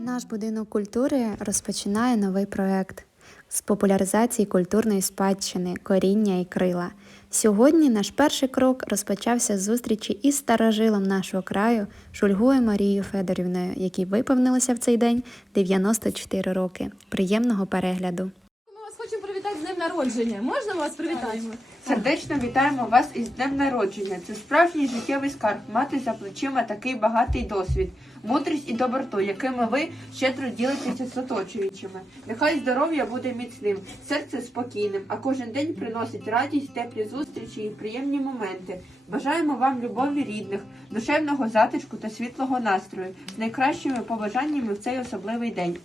Наш будинок культури розпочинає новий проект з популяризації культурної спадщини, коріння і крила. Сьогодні наш перший крок розпочався з зустрічі із старожилом нашого краю Шульгою Марією Федорівною, якій виповнилося в цей день 94 роки. Приємного перегляду! Ми вас хочемо привітати з днем народження. Можна вас привітаємо? Сердечно вітаємо вас із днем народження. Це справжній життєвий скарб мати за плечима такий багатий досвід, мудрість і доброту, якими ви щедро ділитеся з оточуючими. Нехай здоров'я буде міцним, серце спокійним, а кожен день приносить радість, теплі зустрічі і приємні моменти. Бажаємо вам любові рідних, душевного затишку та світлого настрою з найкращими побажаннями в цей особливий день.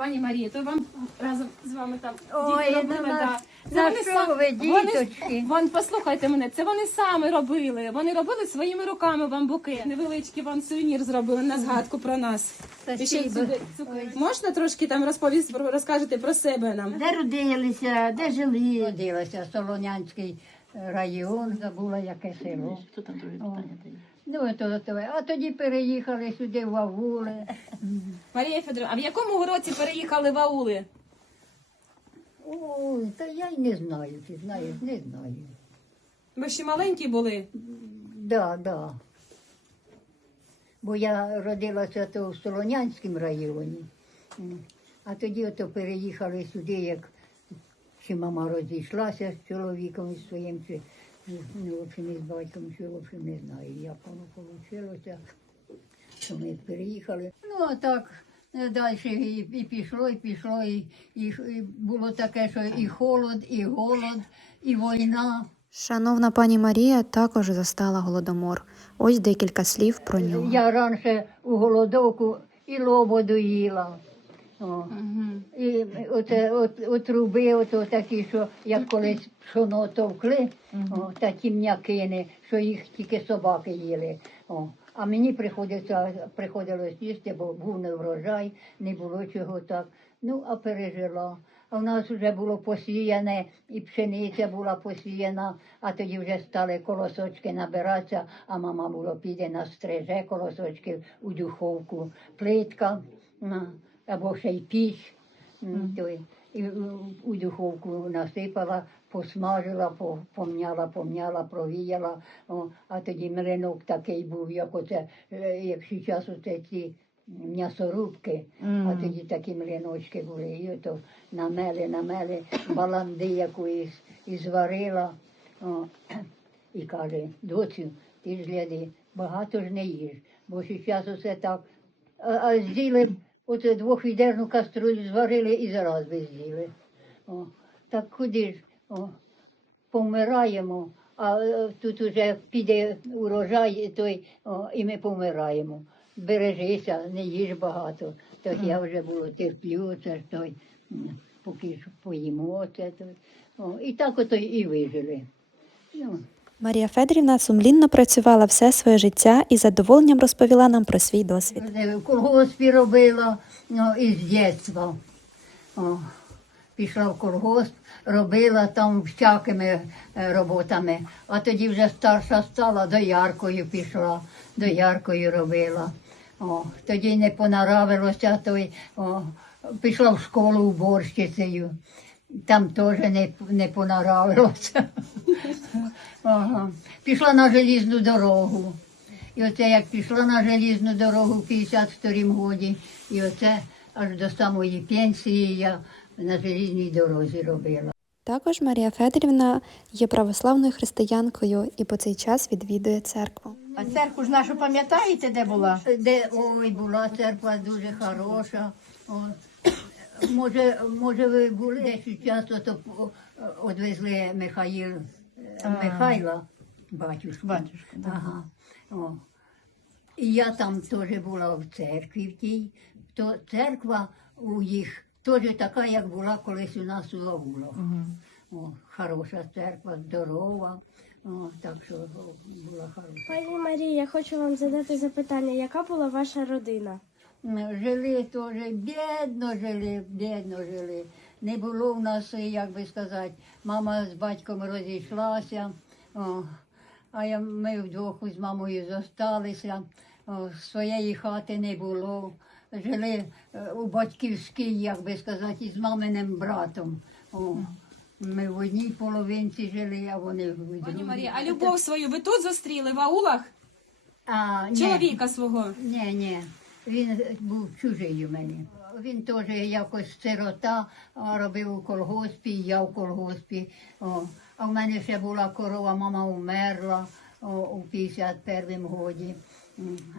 Пані Марія, то вам разом з вами там Ой, діти ну робили. на- да. Це на вони що сам- ви, вони- діточки? Вон, послухайте мене, це вони самі робили. Вони робили своїми руками вам букет. Невеличкий вам сувенір зробили на згадку про нас. І ще Спасибо. сюди цукерки. Можна трошки там розповісти, про- розкажете про себе нам? Де родилися, де жили? Родилася Солонянський район, забула яке село. О. Ну, то, то, а тоді переїхали сюди в Авули. Марія Федоровна, а в якому році переїхали в аули? Ой, та я й не знаю, ти знаєш, не знаю. Ви ще маленькі були? Да, да. Бо я родилася то в Солонянському районі. А тоді ото переїхали сюди, як чи мама розійшлася з чоловіком із своїм, чи ну, в общем, із батьком, в не знаю, як воно вийшло. Що ми переїхали. Ну, а так далі і, і пішло, і пішло, і, і, і було таке, що і холод, і голод, і війна. Шановна пані Марія також застала голодомор. Ось декілька слів про нього. Я раніше у голодовку і лободу їла. О. І оце, от, от труби, от, такі, що як колись пшоно товкли, о, такі м'якини, що їх тільки собаки їли. О. А мені приходиться, приходилось їсти, бо був не врожай, не було чого так. Ну, а пережила. А в нас вже було посіяне, і пшениця була посіяна, а тоді вже стали колосочки набиратися, а мама було піде на стреже колосочки у духовку, плитка або ще й піч. той, і у- у духовку насипала, посмажила, по- помняла, помняла, провіяла. О, а тоді млинок такий був, як оце, е, як зараз оце ці м'ясорубки, а тоді такі млиночки були. І ото намели, намели, баланди якоїсь і зварила. О, і каже, доцю, ти ж гляди, багато ж не їж, бо зараз усе так. А, а з'їли, оце двохвідерну каструлю зварили і зараз би з'їли. О, так куди ж? О, помираємо, а е, тут уже піде урожай той, о, і ми помираємо. Бережися, не їж багато. Так я вже було терплю, це ж той, поки ж поїмо це той. О, і так ото і вижили. Марія Федорівна сумлінно працювала все своє життя і задоволенням розповіла нам про свій досвід. Е, В колгоспі робила ну, із дитинства. Пішла в колгосп, робила там всякими е, роботами. А тоді вже старша стала, до яркою пішла, до яркою робила. О, тоді не понаравилося, той, о, пішла в школу уборщицею. Там теж не, не понаравилося. Ага. Пішла на желізну дорогу. І оце як пішла на желізну дорогу в 52 годі, і оце аж до самої пенсії я на желізній дорозі робила. Також Марія Федорівна є православною християнкою і по цей час відвідує церкву. А церкву ж нашу пам'ятаєте, де була? Де ой, була церква дуже хороша. О, може, може, ви були десь часто, то по- одвезли Михаїл, Михайла, батюшку. Батюшку, да. Ага. О. І я там теж була в церкві в тій. То церква у їх теж така, як була колись у нас у Авулах. О, хороша церква, здорова. О, так що о, була хороша. Пані Марія, я хочу вам задати запитання, яка була ваша родина? Ми Жили теж, бідно жили, бідно жили. Не було в нас, як би сказати, мама з батьком розійшлася. О, А я, ми вдвох з мамою зосталися, о, своєї хати не було. Жили е, у батьківській, як би сказати, з маминим братом. О, ми в одній половинці жили, а вони в другій. Пані Марія, а любов свою ви тут зустріли в аулах? А, ні. Чоловіка свого? Ні, ні, він був чужий у мене. Він теж якось сирота, робив у колгоспі, я в колгоспі. О. А в мене ще була корова, мама умерла о, у 51-му годі.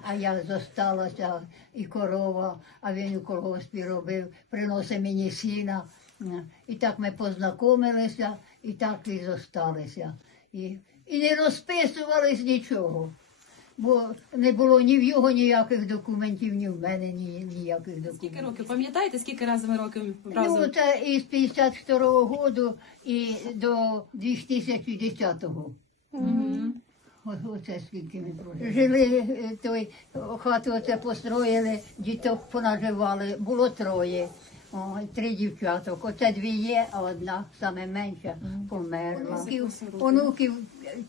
А я зосталася і корова, а він у колгоспі робив, приносив мені сіна. І так ми познайомилися, і так і зосталися. І, і не розписувались нічого. Бо не було ні в його ніяких документів, ні в мене ні, ніяких Скільки років? Пам'ятаєте, скільки разом ви років Ну, це із 52-го року і до 2010-го. Мгм. О- Оце скільки ми прожили. Жили е, той хату оце построїли, діток понаживали, було троє. О, три дівчаток. Оце дві є, а одна саме менша померла. Онуків, онуків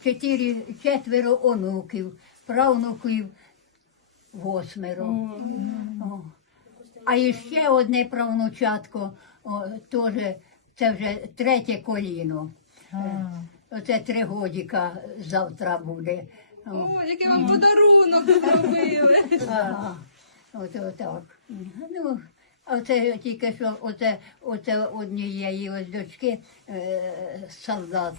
чотири, четверо онуків, правнуків восьмеро. О. А іще одне правнучатко, о, теж це вже третє коліно. Оце три годіка завтра буде. О, який вам подарунок зробили. ага. Оце отак. Ну, а це тільки що оце, оце однієї ось дочки е, солдат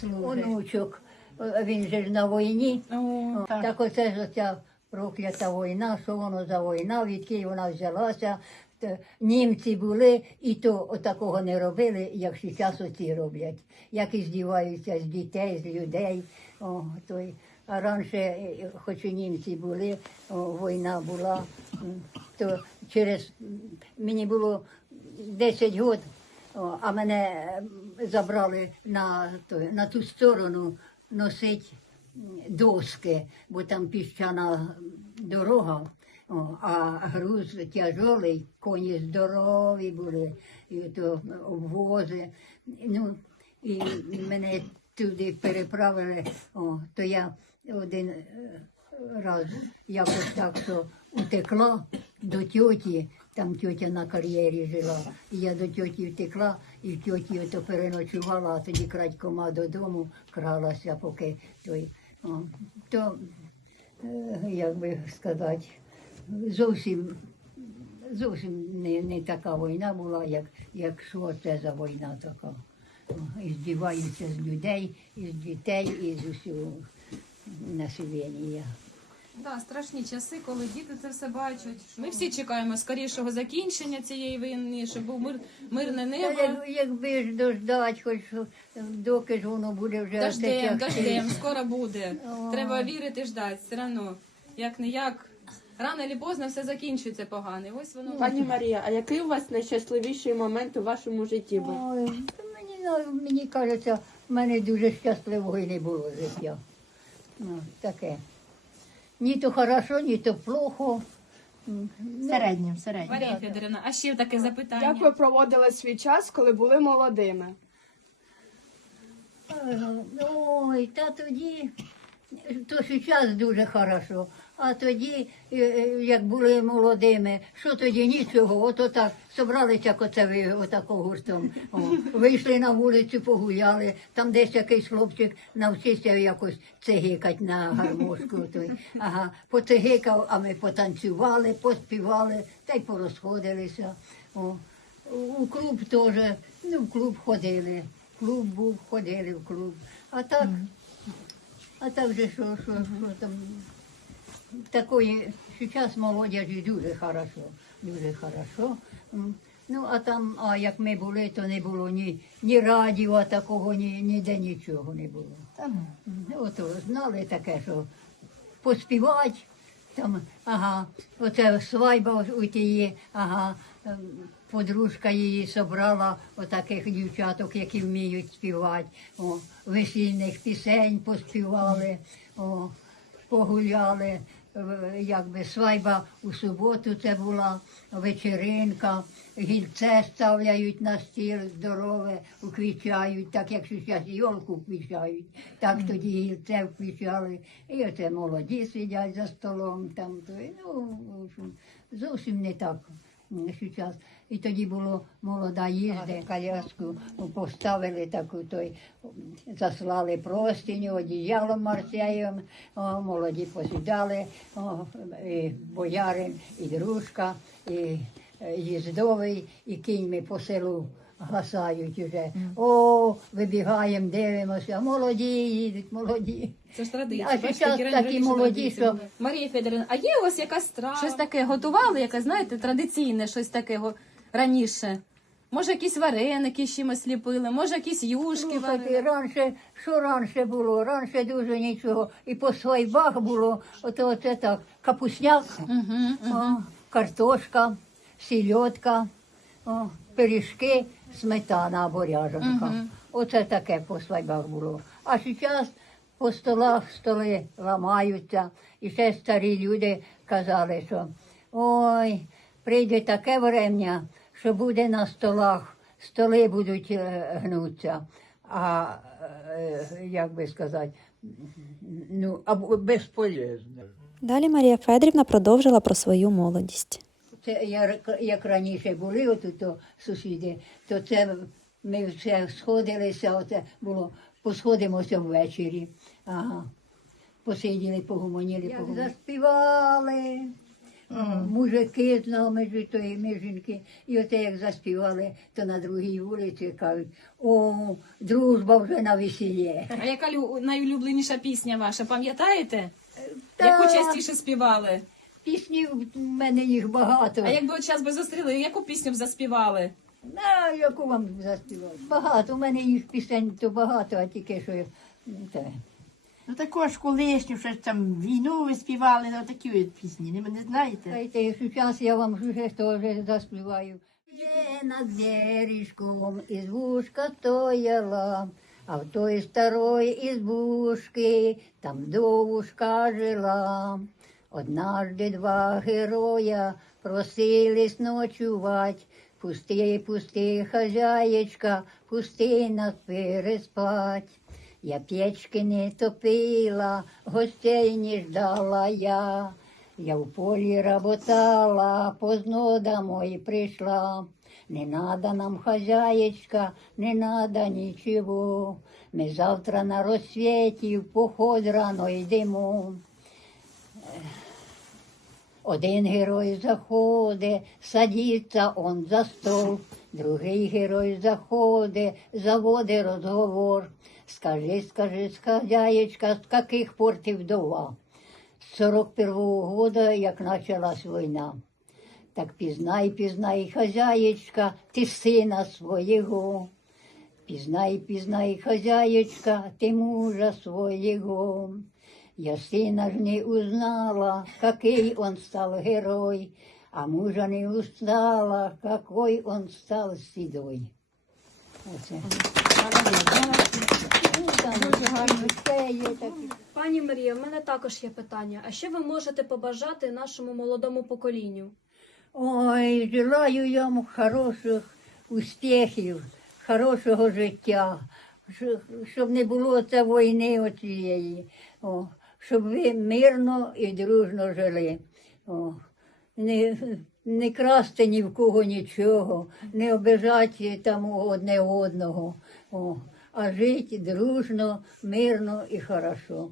служить. Онучок. Він же ж на війні. О, Так оце ж оця проклята війна, що воно за війна, відки вона взялася. Німці були і то такого не робили, як зараз оці роблять. Як і здіваються з дітей, з людей. О, той. А раніше, е, хоч і німці були, о, війна була, то через мені було 10 років, а мене забрали на, той, на ту сторону носить доски, бо там піщана дорога, а груз тяжелий, коні здорові були, і то обвози. Ну, і мене туди переправили, о, то я один е, раз якось так, що утекла до тьоті, там тьотя на кар'єрі жила. І я до тьоті втекла, і в тьоті ото переночувала, а тоді крадькома додому кралася, поки той. О, то, е, як би сказати, зовсім, зовсім не, не така війна була, як, як що це за війна така. І здіваються з людей, із дітей, і з усього населення. Да, страшні часи, коли діти це все бачать. Ми всі чекаємо скорішого закінчення цієї війни, щоб був мир, мирне Та небо. як, якби ж дождать, хоч доки ж воно буде вже Дождем, тягти. дождем, скоро буде. О. Треба вірити, ждати, все одно. Як не як, рано чи поздно все закінчується погане. Ось воно. Пані Марія, а який у вас найщасливіший момент у вашому житті був? Ой, та мені, ну, мені кажеться, в мене дуже щасливого і не було життя. Ну, таке. Ні то хорошо, ні то плохо. Ну, Середнім, середнім. Марія Федорівна, а ще таке запитання. Як ви проводили свій час, коли були молодими? Е, Ой, та тоді, то зараз дуже хорошо. А тоді, е, е, як були молодими, що тоді нічого, ото так собралися, як оце ви отако гуртом. О, вийшли на вулицю, погуляли, там десь якийсь хлопчик навчився якось цигикать на гармошку. Той. Ага, поцигикав, а ми потанцювали, поспівали та й порозходилися. О. У клуб теж, ну, в клуб ходили. Клуб був, ходили в клуб. А так, а так же що, що, що там. Такої, зараз молодіжі дуже хорошо, дуже хорошо. Ну, а там, а як ми були, то не було ні, ні радіо такого, ні, ніде нічого не було. М, Ото знали таке, що поспівати, там, ага, оце свайба у тієї, ага, ем, подружка її собрала отаких дівчаток, які вміють співати, о, весільних пісень поспівали, о, погуляли, якби свайба у суботу це була вечеринка, гільце ставляють на стіл здорове, уквічають, так як зараз йолку включають, так тоді гільце вкрічали, І оце молоді сидять за столом, там, ну, зовсім не так. Зараз. І тоді було молода їзди, коляску поставили таку той, заслали простиню, одіялом марсеєм, о, молоді посідали, о, і боярин, і дружка, і їздовий, і кіньми по селу гасають уже. О, вибігаємо, дивимося, молоді їдуть, молоді. Це ж традиція. А зараз такі молоді, що- Марія Федорівна, а є у вас якась страва? Щось таке готували, яке, знаєте, традиційне, щось такого раніше? Може, якісь вареники з чимось ліпили, може, якісь юшки Слухайте, варили? раніше, що раніше було? Раніше дуже нічого. І по свайбах було, ото оце так, капусняк, о, картошка, сільотка, о, пиріжки, сметана або ряжанка. Оце таке по свайбах було. А зараз по столах столи ламаються. І ще старі люди казали, що ой, прийде таке врем'я, що буде на столах, столи будуть е, гнуться. А е, як би сказати, ну, або безполезно. Далі Марія Федорівна продовжила про свою молодість. Це як, як раніше були отут о, сусіди, то це ми все сходилися, оце було, посходимося ввечері. Ага. Посиділи, погомоніли, погомоніли. Заспівали. Мужики з нами ж тої ми жінки. І оце як заспівали, то на другій вулиці кажуть, о, дружба вже на весіллі. А яка лю- найулюбленіша пісня ваша, пам'ятаєте? Та- Яку частіше співали? Пісні в мене їх багато. А якби от час би зустріли, яку пісню б заспівали? На яку вам заспівати? Багато. У мене їх пісень то багато, а тільки що те. Ну також колишню, щось там війну ви співали, ну такі от пісні, не, не знаєте? Дайте, якщо час я вам вже теж заспіваю. Є над бережком избушка стояла, а в той старой избушке там довушка жила. Однажды два героя просились ночувать. Пусти, пусти, хозяєчка, пусти нас переспать. Я печки не топила, гостей не ждала я. Я в полі работала, поздно домой пришла. Не надо нам, хозяечка, не надо ничего. Мы завтра на рассвете в поход рано йдемо. Один герой заходить, садиться он за стол, другий герой заходить, заводить розговор. Скажи, скажи, хозяєчка, з каких пор ти вдова? З 41-го года, як почалась війна. Так пізнай, пізнай, хозяєчка, ти сина свого. Пізнай, пізнай, хозяєчка, ти мужа свого. Я сына ж не узнала, какой он стал герой, а мужа не узнала, какой он стал седой. Оце. Є. Пані Марія, в мене також є питання. А що ви можете побажати нашому молодому поколінню? Ой, желаю вам хороших успіхів, хорошого життя, щоб не було це війни оцієї, о, щоб ви мирно і дружно жили. О, не, не красти ні в кого нічого, не обижати там одне одного, о, а жити дружно, мирно і хорошо.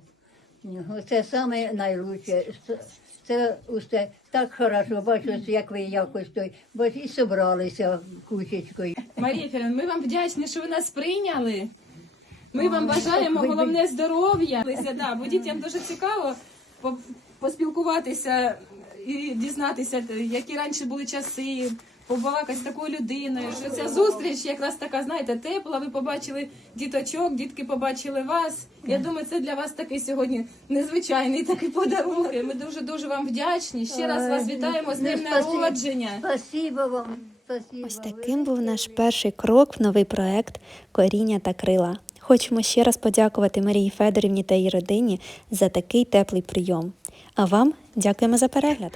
Це саме найлучше. Це- усе так хорошо, бачу, як ви якось той, бач, і собралися кучечкою. Марія Федорівна, ми вам вдячні, що ви нас прийняли. Ми вам бажаємо головне здоров'я. Да, бо дітям дуже цікаво по- поспілкуватися і дізнатися, які раніше були часи, побалакати з такою людиною. Що ця зустріч якраз така, знаєте, тепла. Ви побачили діточок, дітки побачили вас. Я думаю, це для вас такий сьогодні незвичайний такий подарунок. Ми дуже дуже вам вдячні. Ще раз вас вітаємо з днем Ну, народження. Спасибо вам. Спасибо. Ось таким був наш перший крок в новий проект Коріння та крила. Хочемо ще раз подякувати Марії Федорівні та її родині за такий теплий прийом. А вам дякуємо за перегляд!